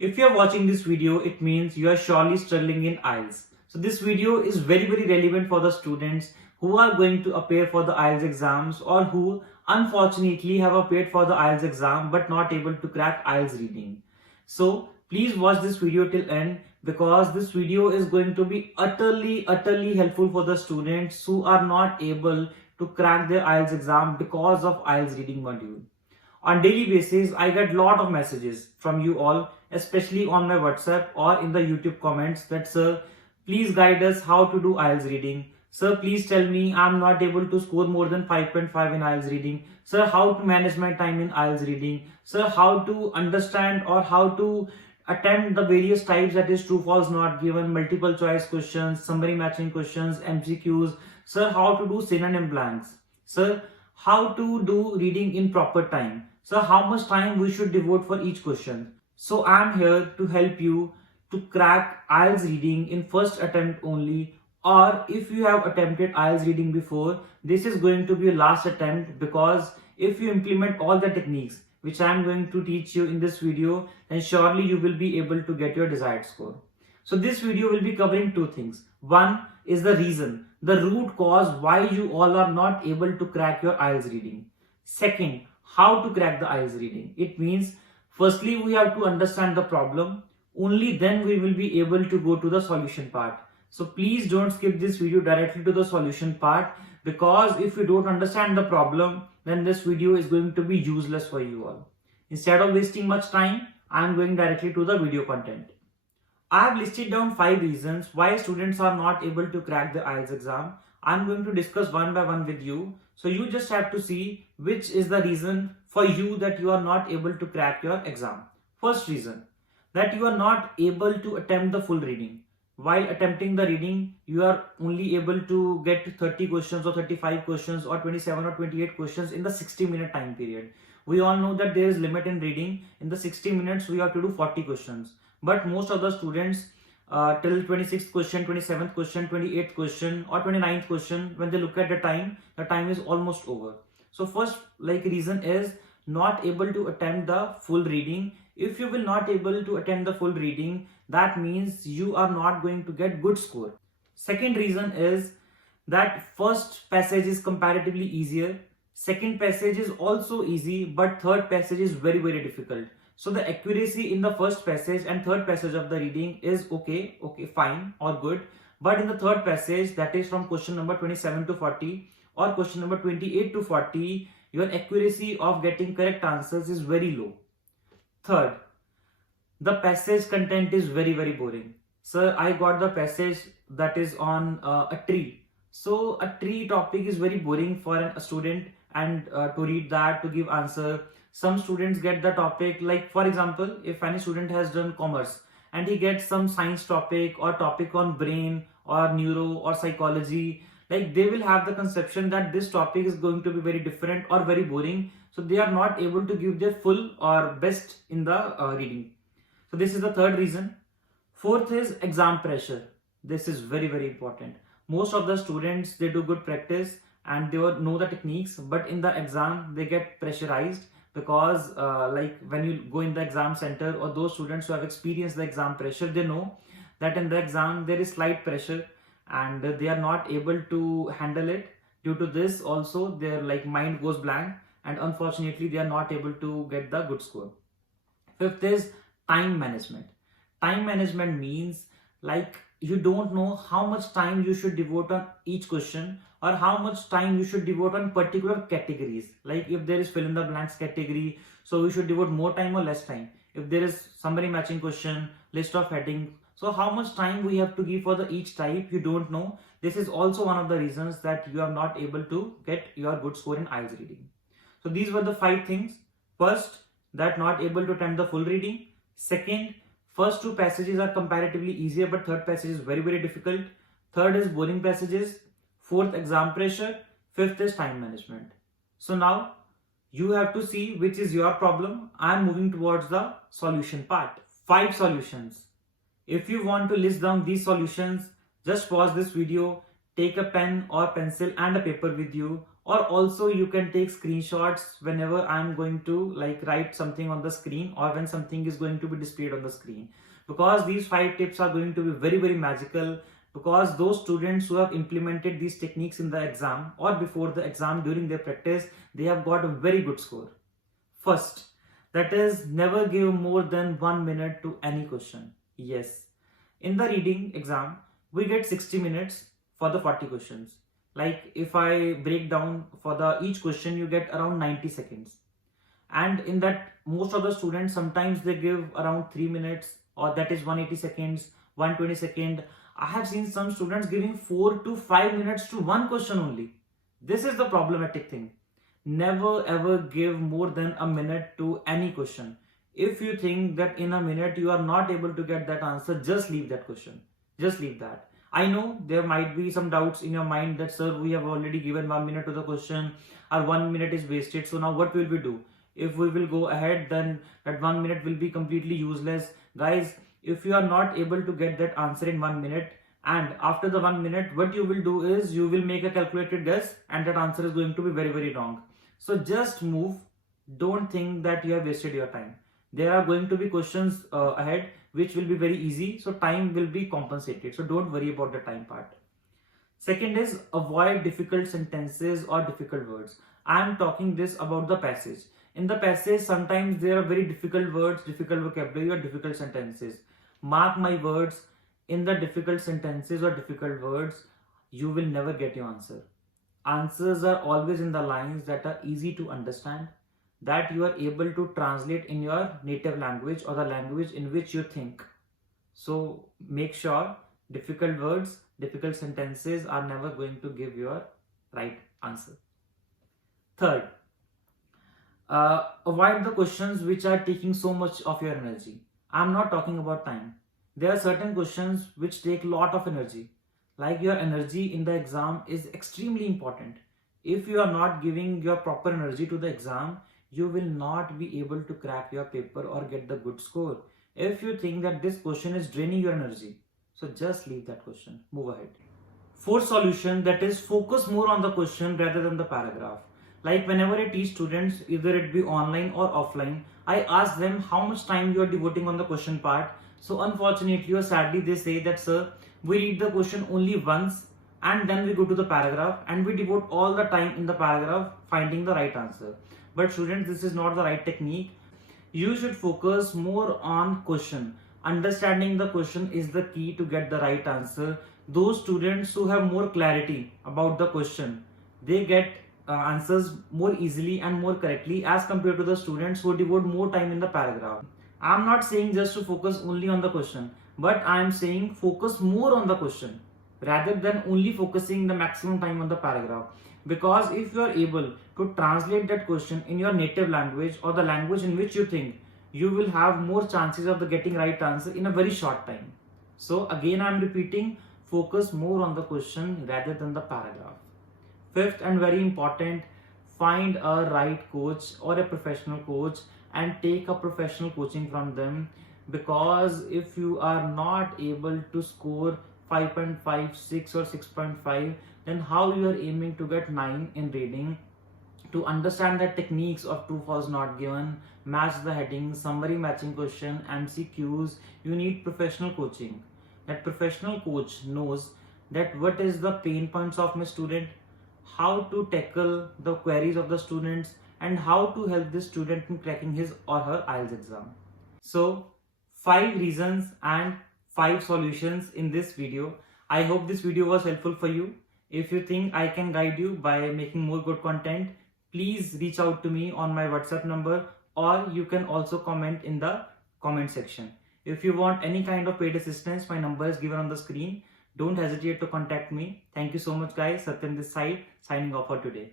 If you are watching this video, it means you are surely struggling in IELTS. So this video is very relevant for the students who are going to appear for the IELTS exams or who unfortunately have appeared for the IELTS exam but not able to crack IELTS reading. So please watch this video till end because this video is going to be utterly helpful for the students who are not able to crack their IELTS exam because of IELTS reading module. On daily basis, I get lot of messages from you all, especially on my WhatsApp or in the YouTube comments that, sir, please guide us how to do IELTS reading. Sir, please tell me I'm not able to score more than 5.5 in IELTS reading. Sir, how to manage my time in IELTS reading. Sir, how to understand or how to attempt the various types, that is true, false, not given, multiple choice questions, summary matching questions, MCQs. Sir, how to do synonym blanks. Sir, how to do reading in proper time. So how much time we should devote for each question. So I am here to help you to crack IELTS reading in first attempt only, or if you have attempted IELTS reading before, this is going to be your last attempt, because if you implement all the techniques which I am going to teach you in this video, then surely you will be able to get your desired score. So this video will be covering two things. One is the reason, the root cause why you all are not able to crack your IELTS reading. Second, how to crack the IELTS reading. It means firstly we have to understand the problem, only then we will be able to go to the solution part. So please don't skip this video directly to the solution part, because if you don't understand the problem, then this video is going to be useless for you all. Instead of wasting much time, I am going directly to the video content. I have listed down 5 reasons why students are not able to crack the IELTS exam. I am going to discuss one by one with you. So you just have to see which is the reason for you that you are not able to crack your exam. First reason, that you are not able to attempt the full reading. While attempting the reading, you are only able to get 30 questions or 35 questions or 27 or 28 questions in the 60-minute time period. We all know that there is limit in reading. In the 60 minutes, we have to do 40 questions. But most of the students till 26th question, 27th question, 28th question or 29th question, when they look at the time is almost over. So first reason is not able to attempt the full reading. If you will not able to attempt the full reading, that means you are not going to get good score. Second reason is that first passage is comparatively easier. Second passage is also easy, but third passage is very difficult. So the accuracy in the first passage and third passage of the reading is okay, fine or good. But in the third passage, that is from question number 27 to 40 or question number 28 to 40, your accuracy of getting correct answers is very low. Third, the passage content is very boring. Sir, I got the passage that is on a tree. So a tree topic is very boring for a student, and to read that, to give answer. Some students get the topic, like for example, if any student has done commerce and he gets some science topic or topic on brain or neuro or psychology, like they will have the conception that this topic is going to be very different or very boring. So they are not able to give their full or best in the reading. So this is the third reason. Fourth is exam pressure. This is very important. Most of the students, they do good practice and they know the techniques, but in the exam they get pressurized, because when you go in the exam center, or those students who have experienced the exam pressure, they know that in the exam there is slight pressure and they are not able to handle it. Due to this also their mind goes blank, and unfortunately they are not able to get the good score. Fifth is time management. Time management means you don't know how much time you should devote on each question, or how much time you should devote on particular categories. Like if there is fill in the blanks category, so we should devote more time or less time. If there is summary matching question, list of headings, so how much time we have to give for each type, you don't know. This is also one of the reasons that you are not able to get your good score in IELTS reading. So these were the 5 things. First, that not able to attempt the full reading. Second, first 2 passages are comparatively easier, but third passage is very difficult. Third is boring passages. Fourth, exam pressure. Fifth is time management. So now you have to see which is your problem. I am moving towards the solution part. 5 solutions. If you want to list down these solutions, just pause this video, take a pen or pencil and a paper with you, or also you can take screenshots whenever I'm going to like write something on the screen or when something is going to be displayed on the screen, because these 5 tips are going to be very magical, because those students who have implemented these techniques in the exam or before the exam during their practice, they have got a very good score. First, that is, never give more than 1 minute to any question. Yes, in the reading exam we get 60 minutes for the 40 questions. Like if I break down for the each question, you get around 90 seconds, and in that most of the students sometimes they give around 3 minutes, or that is 180 seconds, 120 second. I have seen some students giving 4 to 5 minutes to one question only. This is the problematic thing. Never ever give more than a minute to any question. If you think that in a minute you are not able to get that answer, just leave that question. Just leave that. I know there might be some doubts in your mind that, sir, we have already given 1 minute to the question, our 1 minute is wasted. So now what will we do? If we will go ahead, then that 1 minute will be completely useless. Guys, if you are not able to get that answer in 1 minute, and after the 1 minute, what you will do is you will make a calculated guess and that answer is going to be very wrong. So just move. Don't think that you have wasted your time. There are going to be questions ahead which will be very easy, so time will be compensated. So don't worry about the time part. Second is, avoid difficult sentences or difficult words. I am talking this about the passage. In the passage, sometimes there are very difficult words, difficult vocabulary, or difficult sentences. Mark my words, in the difficult sentences or difficult words, you will never get your answer. Answers are always in the lines that are easy to understand, that you are able to translate in your native language or the language in which you think. So make sure difficult words, difficult sentences are never going to give your right answer. Third, avoid the questions which are taking so much of your energy. I'm not talking about time. There are certain questions which take a lot of energy. Like your energy in the exam is extremely important. If you are not giving your proper energy to the exam, you will not be able to crack your paper or get the good score. If you think that this question is draining your energy, so just leave that question, move ahead. Fourth solution, that is, focus more on the question rather than the paragraph. Like whenever I teach students, either it be online or offline, I ask them how much time you are devoting on the question part. So unfortunately or sadly, they say that, sir, we read the question only once and then we go to the paragraph and we devote all the time in the paragraph finding the right answer. But students, this is not the right technique. You should focus more on question. Understanding the question is the key to get the right answer. Those students who have more clarity about the question, they get answers more easily and more correctly as compared to the students who devote more time in the paragraph. I'm not saying just to focus only on the question, but I'm saying focus more on the question rather than only focusing the maximum time on the paragraph. Because if you are able to translate that question in your native language or the language in which you think, you will have more chances of the getting right answer in a very short time. So again, I'm repeating, focus more on the question rather than the paragraph. Fifth and very important, find a right coach or a professional coach and take a professional coaching from them. Because if you are not able to score 5.5, 6 or 6.5, then how you are aiming to get 9 in reading? To understand the techniques of true false not given, match the headings, summary matching question, MCQs, you need professional coaching. That professional coach knows that what is the pain points of my student, how to tackle the queries of the students, and how to help the student in cracking his or her IELTS exam. So 5 reasons and 5 solutions in this video. I hope this video was helpful for you. If you think I can guide you by making more good content, please reach out to me on my WhatsApp number, or you can also comment in the comment section. If you want any kind of paid assistance, my number is given on the screen. Don't hesitate to contact me. Thank you so much guys. Satyam this side, signing off for today.